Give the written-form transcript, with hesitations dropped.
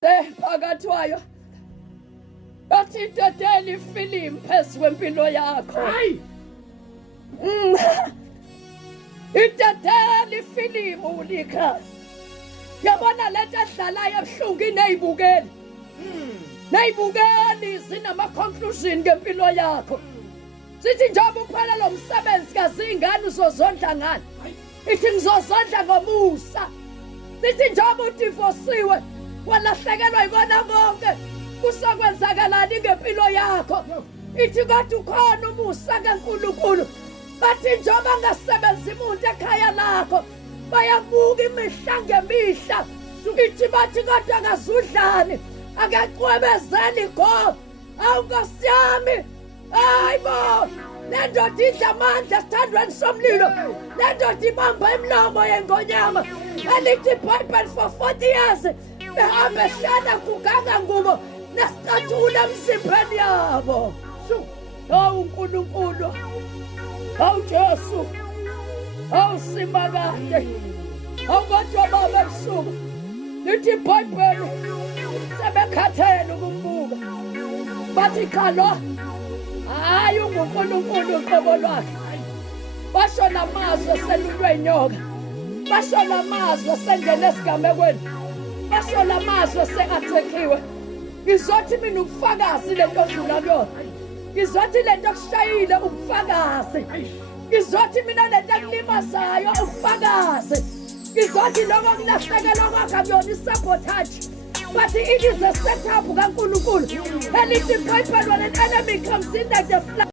phakathwayo bathi tateli film phezu kwempilo yakho. Hayi. Itateli film ulika. Yabona lento edlalayo ebuhlungu ineyibukeli. Neyibukeli zinama conclusion ngempilo yakho. Sithi njengoba uphela lo msebenzi kazingane uzozondla ngani? Ithi ngizozondla ngomusa. Sithi njengoba udivosiwe walahlekelwa yikona konke kusakwenzakalani ngempilo yakho. Ithi kade ukhona umusa kaNkulunkulu. Bathi njengoba ngasebenza umuntu ekhaya lakho bayabuka imihla ngemihla. Ithi bathi kade akazudlani akaqwebezeli go. Awu Nkosi yami. Hayibo, le ndoda idla amandla esithandweni somlilo. Le ndoda ibamba imlomo yengonyama. Elithi iBhayibheli for 40 years behambe ehlala kuganga ngubo nesicathulo emzimbeni yabo. Hawu uNkulunkulu, hawu Jesu, hawu Simakade, hawu kodwa baba ebusuku. Lithi iBhayibheli sebekhathele ukumbuka. Bathi cha lo hayi uNkulunkulu uqobo lwakhe. Basho lamazwi selulwe inyoka. Basho lamazwi sengene esigamekweni. Basho lamazwi seathekiwe. Ngizothi mina ubufakazi lento odlula kuyona. Ngizothi lento okushayile ubufakazi. Ngizothi mina lento ekulimazayo ubufakazi. Ngizothi lokho kulahlekelwa kwakho akuyona isabotage. But it is a setup kaNkulunkulu. Elithi iBhayibheli when an enemy comes in like the flood.